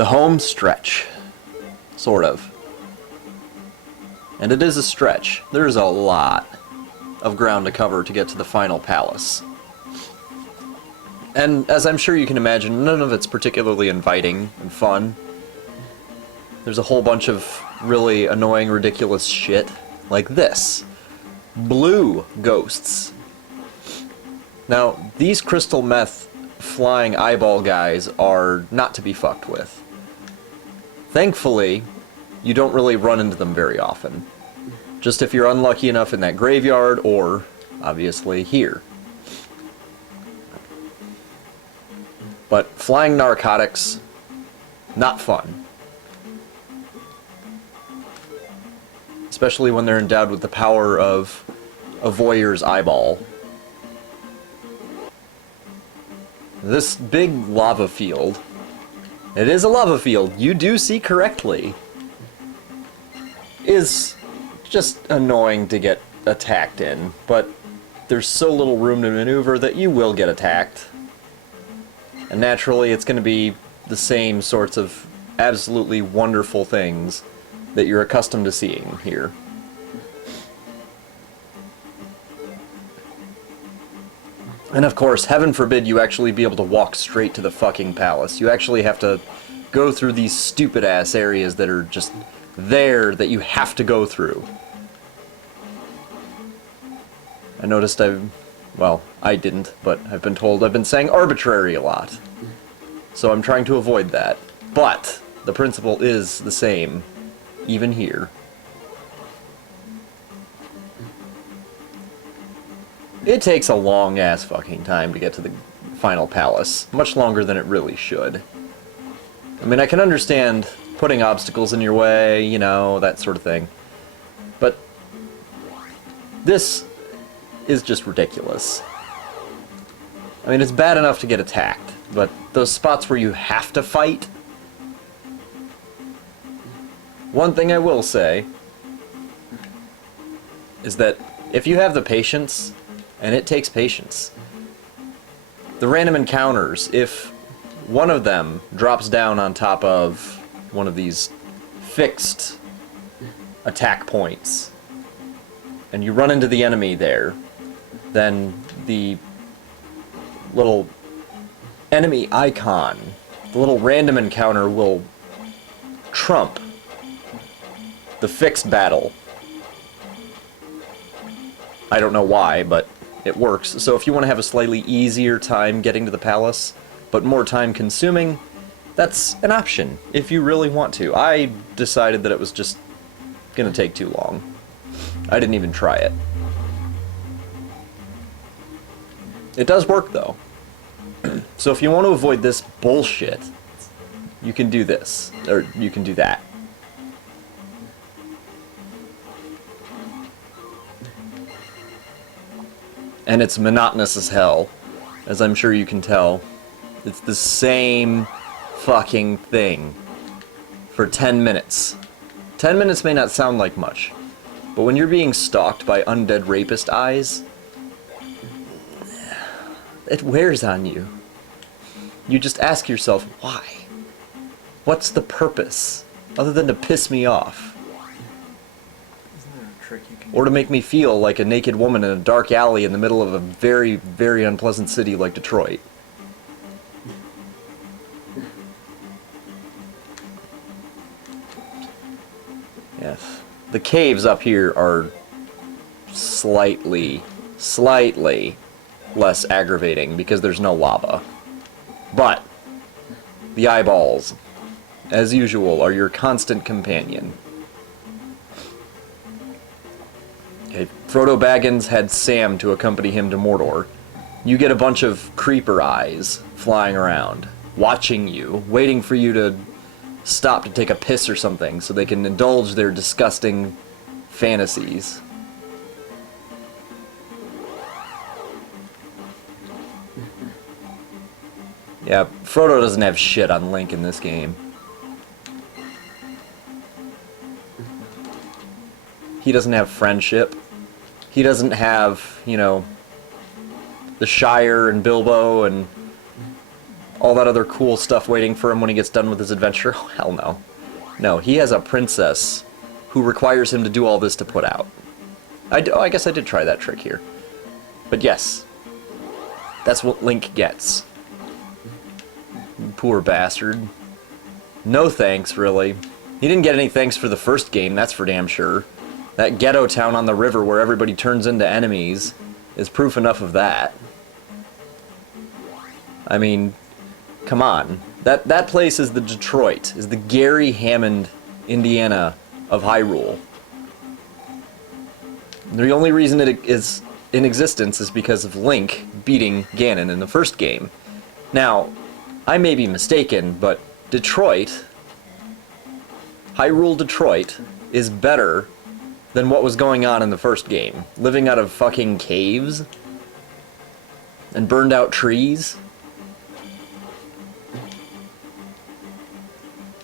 The home stretch. Sort of. And it is a stretch. There's a lot of ground to cover to get to the final palace. And as I'm sure you can imagine, none of it's particularly inviting and fun. There's a whole bunch of really annoying, ridiculous shit, like this. Blue ghosts. Now, these crystal meth flying eyeball guys are not to be fucked with. Thankfully, you don't really run into them very often. Just if you're unlucky enough in that graveyard, or, obviously, here. But flying narcotics, not fun. Especially when they're endowed with the power of a voyeur's eyeball. This big lava field, it is a lava field, you do see correctly, is just annoying to get attacked in, but there's so little room to maneuver that you will get attacked. And naturally, it's going to be the same sorts of absolutely wonderful things that you're accustomed to seeing here. And of course, heaven forbid you actually be able to walk straight to the fucking palace. You actually have to go through these stupid-ass areas that are just there that you have to go through. I noticed well, I didn't, but I've been told I've been saying arbitrary a lot. So I'm trying to avoid that. But the principle is the same, even here. It takes a long-ass fucking time to get to the final palace. Much longer than it really should. I mean, I can understand putting obstacles in your way, you know, that sort of thing. But this is just ridiculous. I mean, it's bad enough to get attacked, but those spots where you have to fight... One thing I will say is that if you have the patience, and it takes patience, the random encounters, if one of them drops down on top of one of these fixed attack points, and you run into the enemy there, then the little enemy icon, the little random encounter will trump the fixed battle. I don't know why, but it works. So if you want to have a slightly easier time getting to the palace, but more time consuming, that's an option, if you really want to. I decided that it was just gonna take too long. I didn't even try it. It does work, though. So if you want to avoid this bullshit, you can do this, or you can do that. And it's monotonous as hell, as I'm sure you can tell. It's the same fucking thing for 10 minutes. 10 minutes may not sound like much, but when you're being stalked by undead rapist eyes, it wears on you. You just ask yourself, why? What's the purpose, other than to piss me off? Isn't there a trick you can Or to make me feel like a naked woman in a dark alley in the middle of a very, very unpleasant city like Detroit. Yes. The caves up here are slightly less aggravating because there's no lava. But the eyeballs, as usual, are your constant companion. Okay, Frodo Baggins had Sam to accompany him to Mordor. You get a bunch of creeper eyes flying around, watching you, waiting for you to stop to take a piss or something so they can indulge their disgusting fantasies. Yeah, Frodo doesn't have shit on Link in this game. He doesn't have friendship. He doesn't have, you know, the Shire and Bilbo and all that other cool stuff waiting for him when he gets done with his adventure? Oh, hell no. No, he has a princess who requires him to do all this to put out. I guess I did try that trick here. But yes, that's what Link gets. Poor bastard. No thanks, really. He didn't get any thanks for the first game, that's for damn sure. That ghetto town on the river where everybody turns into enemies is proof enough of that. I mean, come on. That place is the Detroit, is the Gary Hammond, Indiana of Hyrule. The only reason it is in existence is because of Link beating Ganon in the first game. Now, I may be mistaken, but Detroit, Hyrule Detroit, is better than what was going on in the first game. Living out of fucking caves and burned out trees.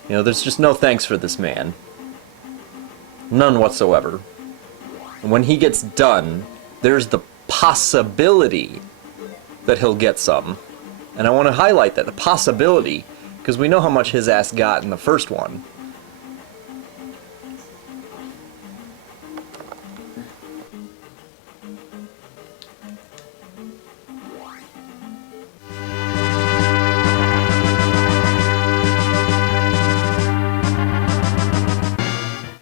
You know, there's just no thanks for this man. None whatsoever. And when he gets done, there's the possibility that he'll get some. And I want to highlight that, the possibility, because we know how much his ass got in the first one.